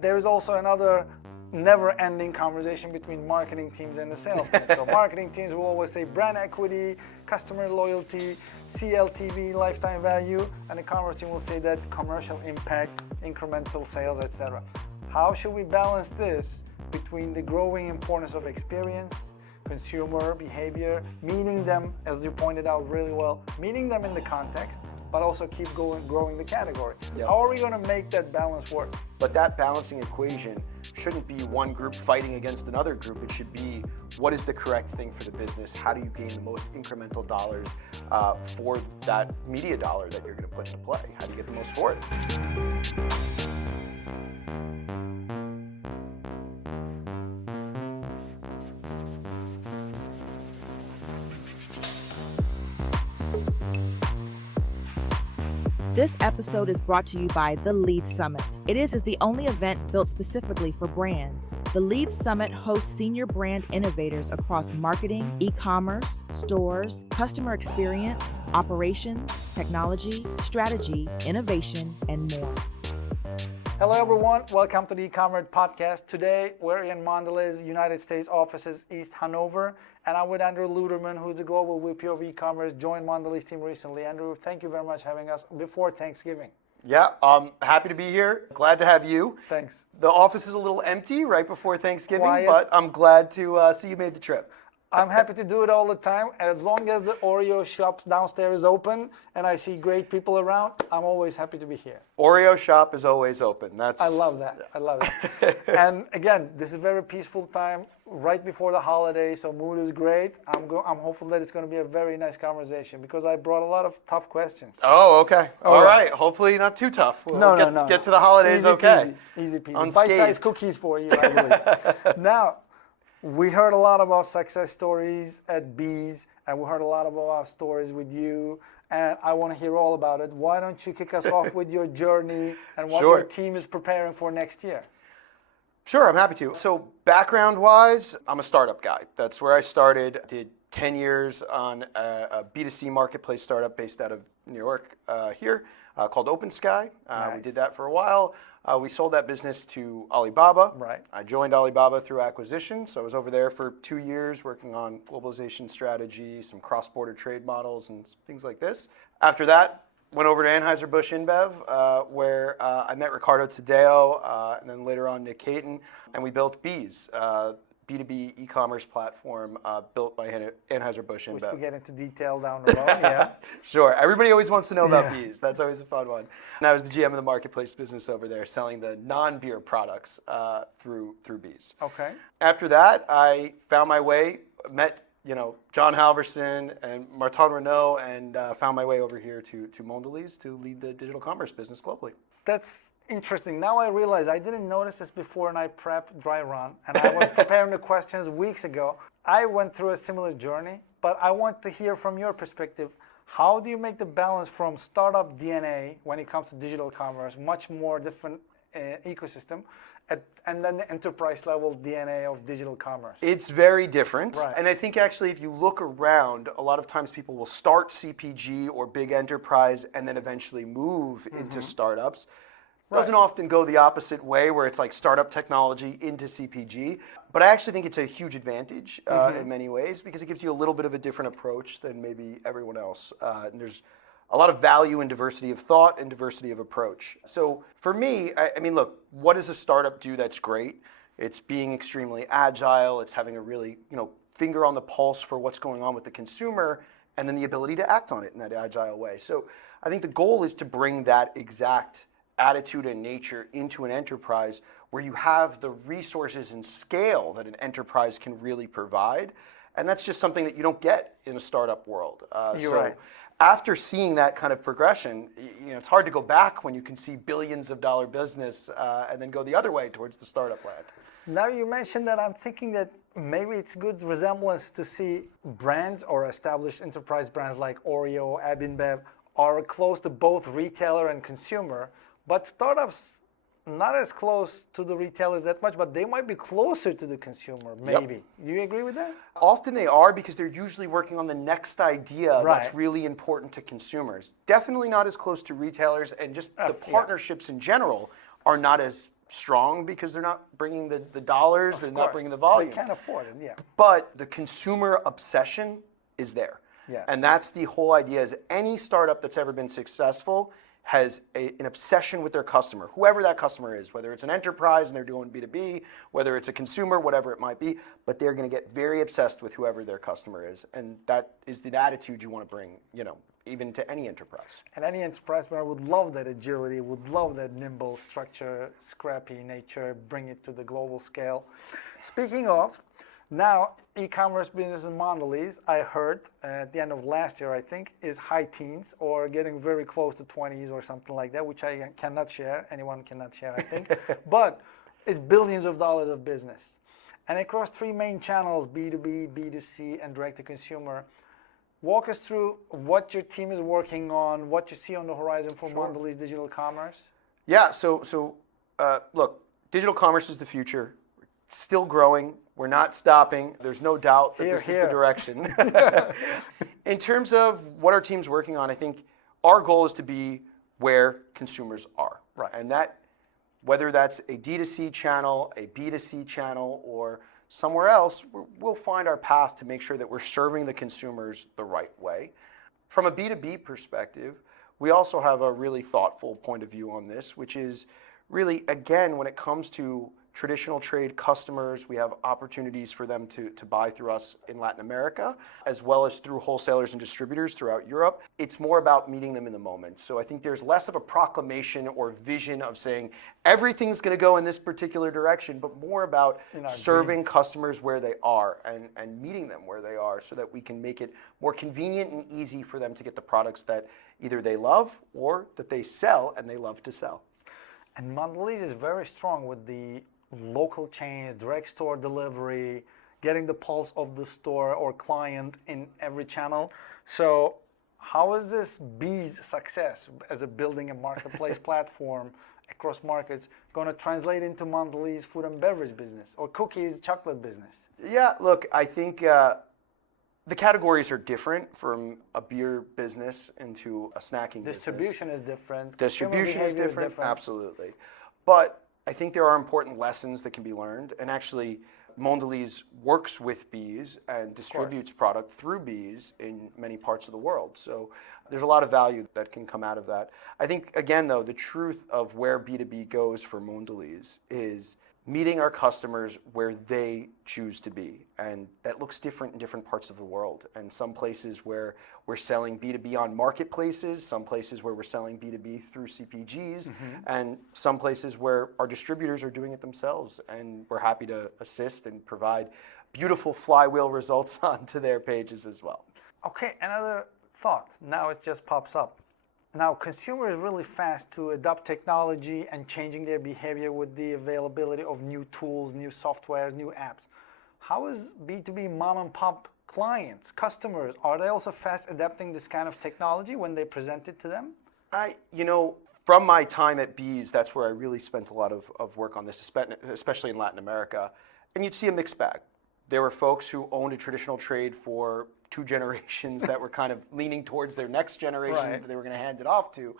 There's also another never-ending conversation between marketing teams and the sales team. So marketing teams will always say brand equity, customer loyalty, CLTV, lifetime value, and the commerce team will say that commercial impact, incremental sales, etc. How should we balance this between the growing importance of experience, consumer behavior, meeting them, as you pointed out really well, meeting them in the context, but also keep growing the category. Yep. How are we going to make that balance work? But that balancing equation shouldn't be one group fighting against another group. It should be, what is the correct thing for the business? How do you gain the most incremental dollars for that media dollar that you're going to put into play? How do you get the most for it? This episode is brought to you by the Lead Summit. It is the only event built specifically for brands. The Lead Summit hosts senior brand innovators across marketing, e-commerce, stores, customer experience, operations, technology, strategy, innovation, and more. Hello everyone, welcome to the ecommert podcast. Today we're in Mondelez, United States offices, East Hanover, and I'm with Andrew Lederman, who's the Global VP of e-commerce, joined Mondelez team recently. Andrew, thank you very much for having us before Thanksgiving. Yeah, I'm happy to be here. Glad to have you. Thanks. The office is a little empty right before Thanksgiving, Quiet. But I'm glad to see you made the trip. I'm happy to do it all the time. As long as the Oreo shop downstairs is open and I see great people around, I'm always happy to be here. Oreo shop is always open. I love that. I love it. And again, this is a very peaceful time right before the holiday, so mood is great. I'm hopeful that it's going to be a very nice conversation because I brought a lot of tough questions. Oh, okay. All right. Hopefully not too tough. We'll get to the holidays easy okay. Easy peasy. Bite-sized cookies for you, I believe. Now, we heard a lot about success stories at Bees, and we heard a lot about stories with you, and I want to hear all about it. Why don't you kick us off with your journey and what your team is preparing for next year? Sure, I'm happy to. So background-wise, I'm a startup guy. That's where I started. Did 10 years on a B2C marketplace startup based out of New York here called Open Sky. Nice. We did that for a while. We sold that business to Alibaba. Right. I joined Alibaba through acquisition, so I was over there for 2 years working on globalization strategy, some cross-border trade models, and things like this. After that, went over to Anheuser-Busch InBev, where I met Ricardo Tadeo, and then later on Nick Caton, and we built Bees, B2B e-commerce platform built by Anheuser-Busch InBev. Which we'll get into detail down the road, yeah. Sure. Everybody always wants to know about Bees. That's always a fun one. And I was the GM of the marketplace business over there, selling the non-beer products through Bees. Okay. After that, I found my way, met John Halverson and Martin Renault, and found my way over here to Mondelez to lead the digital commerce business globally. That's interesting. Now I realize I didn't notice this before, and I prepped dry run, and I was preparing the questions weeks ago. I went through a similar journey, but I want to hear from your perspective. How do you make the balance from startup DNA when it comes to digital commerce, much more different ecosystem, and then the enterprise level DNA of digital commerce? It's very different. Right. And I think actually if you look around, a lot of times people will start CPG or big enterprise and then eventually move into startups. Doesn't often go the opposite way where it's like startup technology into CPG. But I actually think it's a huge advantage in many ways because it gives you a little bit of a different approach than maybe everyone else. And there's a lot of value in diversity of thought and diversity of approach. So for me, I mean, look, what does a startup do that's great? It's being extremely agile. It's having a really, finger on the pulse for what's going on with the consumer, and then the ability to act on it in that agile way. So I think the goal is to bring that exact attitude and nature into an enterprise where you have the resources and scale that an enterprise can really provide. And that's just something that you don't get in a startup world. You're right. After seeing that kind of progression, it's hard to go back when you can see billions of dollar business and then go the other way towards the startup land. Now you mentioned that, I'm thinking that maybe it's good resemblance to see brands or established enterprise brands like Oreo, InBev are close to both retailer and consumer, but startups not as close to the retailers that much, but they might be closer to the consumer, maybe. Yep. Do you agree with that? Often they are because they're usually working on the next idea that's really important to consumers. Definitely not as close to retailers, and just the partnerships in general are not as strong because they're not bringing the dollars, they're not course. bringing the volume. They can't afford it, yeah. But the consumer obsession is there. Yeah. And that's the whole idea, is any startup that's ever been successful has an obsession with their customer, whoever that customer is, whether it's an enterprise and they're doing B2B, whether it's a consumer, whatever it might be, but they're going to get very obsessed with whoever their customer is. And that is the attitude you want to bring, even to any enterprise. And any enterprise owner would love that agility, would love that nimble structure, scrappy nature, bring it to the global scale. Speaking of, now e-commerce business in Mondelez, I heard at the end of last year, I think, is high teens or getting very close to 20s or something like that, which I cannot share. Anyone cannot share, I think. But it's billions of dollars of business. And across three main channels, B2B, B2C, and direct-to-consumer. Walk us through what your team is working on, what you see on the horizon for Mondelez Digital Commerce. Yeah, look, digital commerce is the future. It's still growing. We're not stopping. There's no doubt that this is the direction. In terms of what our team's working on, I think our goal is to be where consumers are. Right. And that, whether that's a D2C channel, a B2C channel, or somewhere else, we'll find our path to make sure that we're serving the consumers the right way. From a B2B perspective, we also have a really thoughtful point of view on this, which is really, again, when it comes to traditional trade customers, we have opportunities for them to buy through us in Latin America, as well as through wholesalers and distributors throughout Europe. It's more about meeting them in the moment. So I think there's less of a proclamation or vision of saying everything's going to go in this particular direction, but more about serving customers where they are and meeting them where they are so that we can make it more convenient and easy for them to get the products that either they love or that they sell and they love to sell. And Mondelez is very strong with the local chains, direct store delivery, getting the pulse of the store or client in every channel. So how is this B's success as a building a marketplace platform across markets going to translate into Mondelez food and beverage business or cookies, chocolate business? Yeah, look, I think the categories are different from a beer business into a snacking Distribution business. is different. Distribution is different, absolutely. But I think there are important lessons that can be learned, and actually Mondelez works with bees and distributes product through bees in many parts of the world. So there's a lot of value that can come out of that. I think, again, though, the truth of where B2B goes for Mondelez is meeting our customers where they choose to be. And that looks different in different parts of the world. And some places where we're selling B2B on marketplaces, some places where we're selling B2B through CPGs, and some places where our distributors are doing it themselves. And we're happy to assist and provide beautiful flywheel results onto their pages as well. Okay, another thought. Now it just pops up. Now, consumers are really fast to adopt technology and changing their behavior with the availability of new tools, new softwares, new apps. How is B2B mom and pop clients, customers, are they also fast adapting this kind of technology when they present it to them? From my time at Bees, that's where I really spent a lot of work on this, especially in Latin America. And you'd see a mixed bag. There were folks who owned a traditional trade for 2 generations that were kind of leaning towards their next generation that they were going to hand it off to.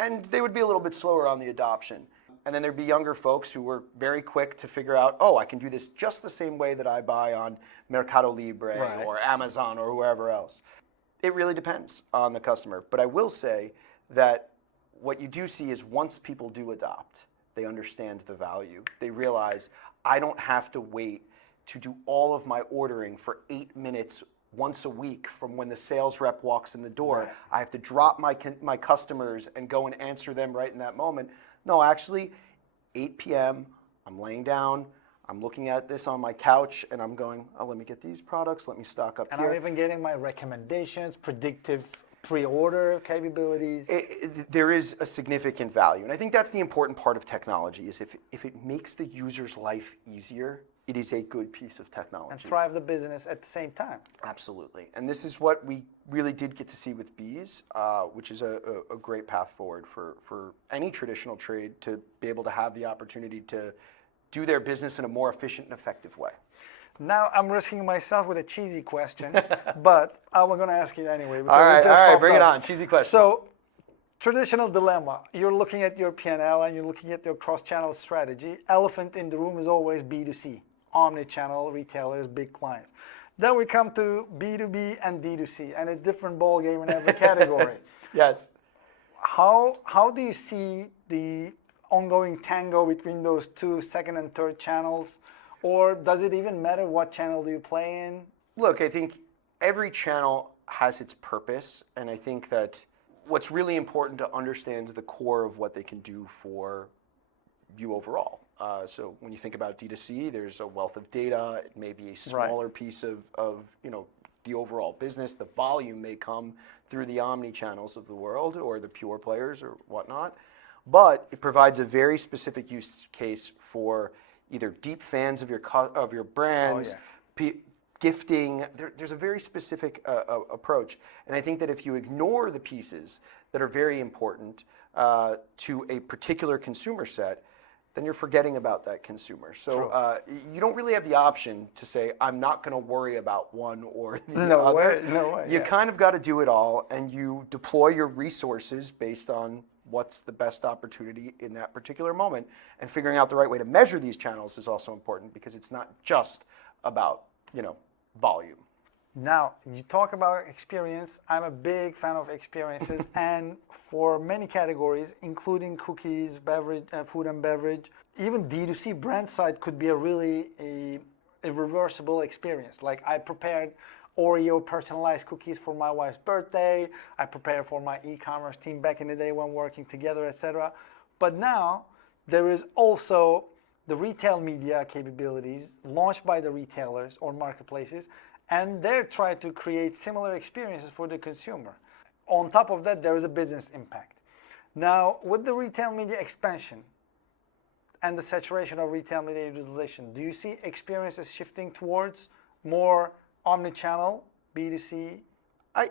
And they would be a little bit slower on the adoption. And then there'd be younger folks who were very quick to figure out, I can do this just the same way that I buy on Mercado Libre or Amazon or whoever else. It really depends on the customer. But I will say that what you do see is once people do adopt, they understand the value. They realize I don't have to wait to do all of my ordering for 8 minutes once a week from when the sales rep walks in the door. I have to drop my customers and go and answer them right in that moment. No, actually, 8 p.m., I'm laying down, I'm looking at this on my couch, and I'm going, let me get these products, let me stock up here. And I'm even getting my recommendations, predictive pre-order capabilities. There is a significant value. And I think that's the important part of technology, is if it makes the user's life easier, it is a good piece of technology. And thrive the business at the same time. Absolutely. And this is what we really did get to see with Bees, which is a great path forward for any traditional trade to be able to have the opportunity to do their business in a more efficient and effective way. Now I'm risking myself with a cheesy question, but I'm going to ask you anyway. All right, bring it on. Cheesy question. So Traditional dilemma. You're looking at your P&L and you're looking at your cross-channel strategy. Elephant in the room is always B2C, omni-channel retailers, big clients. Then we come to B2B and D2C, and a different ball game in every category. Yes. How do you see the ongoing tango between those two second and third channels? Or does it even matter what channel do you play in? Look, I think every channel has its purpose, and I think that what's really important to understand the core of what they can do for you overall. So when you think about D2C, there's a wealth of data. It may be a smaller piece of the overall business. The volume may come through the omni channels of the world or the pure players or whatnot. But it provides a very specific use case for either deep fans of your brands, gifting. There's a very specific approach. And I think that if you ignore the pieces that are very important to a particular consumer set, then you're forgetting about that consumer. So you don't really have the option to say, I'm not going to worry about one or the other. No way. You kind of got to do it all, and you deploy your resources based on what's the best opportunity in that particular moment. And figuring out the right way to measure these channels is also important, because it's not just about volume. Now, you talk about experience. I'm a big fan of experiences, and for many categories, including cookies, beverage, food and beverage, even D2C brand side could be a reversible experience. Like, I prepared Oreo personalized cookies for my wife's birthday. I prepared for my e-commerce team back in the day when working together, etc. But now there is also the retail media capabilities launched by the retailers or marketplaces, and they're trying to create similar experiences for the consumer. On top of that, there is a business impact. Now, with the retail media expansion and the saturation of retail media utilization, do you see experiences shifting towards more omni-channel, B2C? I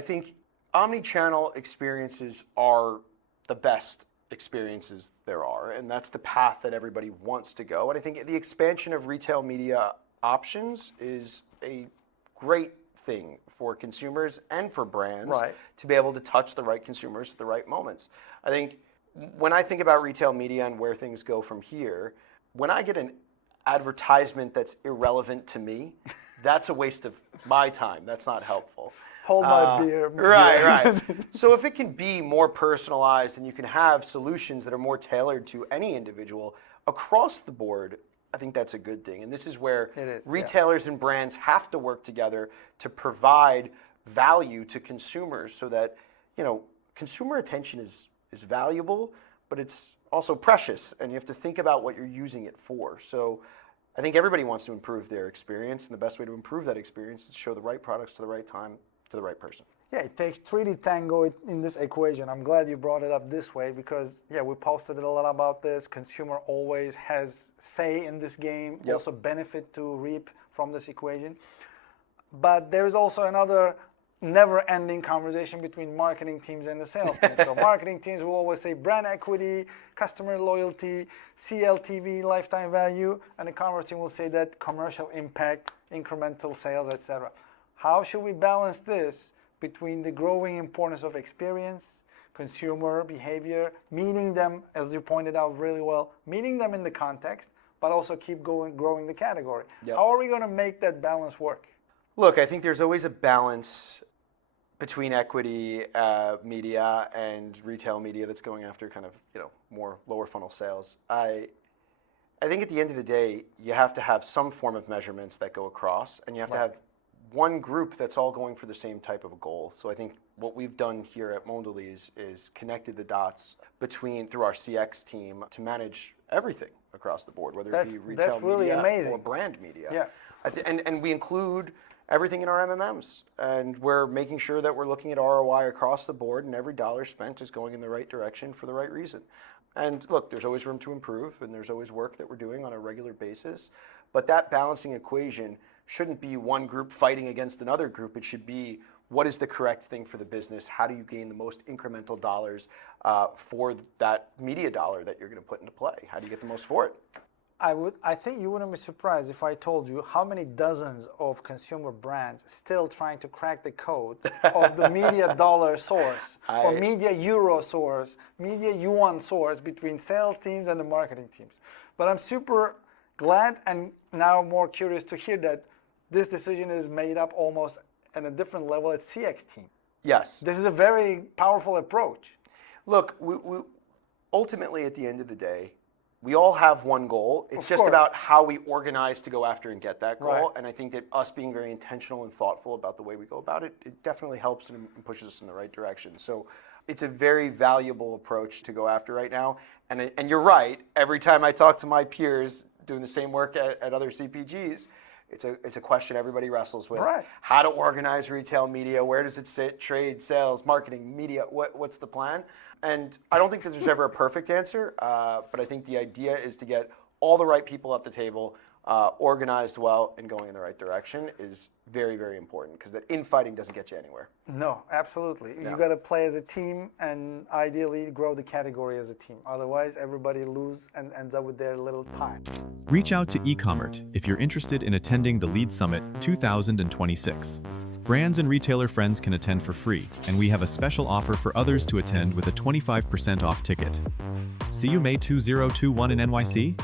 think omni-channel experiences are the best experiences there are, and that's the path that everybody wants to go. And I think the expansion of retail media options is a great thing for consumers and for brands to be able to touch the right consumers at the right moments. I think when I think about retail media and where things go from here, when I get an advertisement that's irrelevant to me, that's a waste of my time. That's not helpful. Hold my beer. Right. So if it can be more personalized and you can have solutions that are more tailored to any individual across the board, I think that's a good thing. And this is where retailers and brands have to work together to provide value to consumers, so that consumer attention is valuable, but it's also precious, and you have to think about what you're using it for. So I think everybody wants to improve their experience, and the best way to improve that experience is to show the right products to the right time to the right person. Yeah, it takes three to tango in this equation. I'm glad you brought it up this way, because we posted a lot about this. Consumer always has say in this game, also benefit to reap from this equation. But there's also another never-ending conversation between marketing teams and the sales teams. So marketing teams will always say brand equity, customer loyalty, CLTV, lifetime value, and the commerce team will say that commercial impact, incremental sales, etc. How should we balance this between the growing importance of experience, consumer behavior, meeting them, as you pointed out really well, meeting them in the context, but also keep growing the category? How are we going to make that balance work? Look, I think there's always a balance between equity media and retail media that's going after kind of more lower funnel sales. I think at the end of the day, you have to have some form of measurements that go across, and you have to have one group that's all going for the same type of a goal. So I think what we've done here at Mondelez is connected the dots through our CX team to manage everything across the board, whether it be retail media or brand media. And we include everything in our MMMs, and we're making sure that we're looking at ROI across the board, and every dollar spent is going in the right direction for the right reason. And look, there's always room to improve, and there's always work that we're doing on a regular basis, but that balancing equation shouldn't be one group fighting against another group. It should be, what is the correct thing for the business? How do you gain the most incremental dollars for that media dollar that you're going to put into play? How do you get the most for it? I think you wouldn't be surprised if I told you how many dozens of consumer brands still trying to crack the code of the media dollar source or media euro source, media yuan source between sales teams and the marketing teams. But I'm super glad and now more curious to hear that this decision is made up almost at a different level at CX team. Yes. This is a very powerful approach. Look, we ultimately at the end of the day, we all have one goal. It's just about how we organize to go after and get that goal. Right. And I think that us being very intentional and thoughtful about the way we go about it, it definitely helps and pushes us in the right direction. So it's a very valuable approach to go after right now. And you're right, every time I talk to my peers doing the same work at other CPGs, it's a question everybody wrestles with. Right. How to organize retail media, where does it sit, trade, sales, marketing, media, what's the plan? And I don't think that there's ever a perfect answer, but I think the idea is to get all the right people at the table, organized well and going in the right direction is very, very important because that infighting doesn't get you anywhere. No, absolutely. No. You got to play as a team and ideally grow the category as a team. Otherwise, everybody loses and ends up with their little pie. Reach out to ecommert if you're interested in attending the Lead Summit 2026. Brands and retailer friends can attend for free, and we have a special offer for others to attend with a 25% off ticket. See you May 2021 in NYC?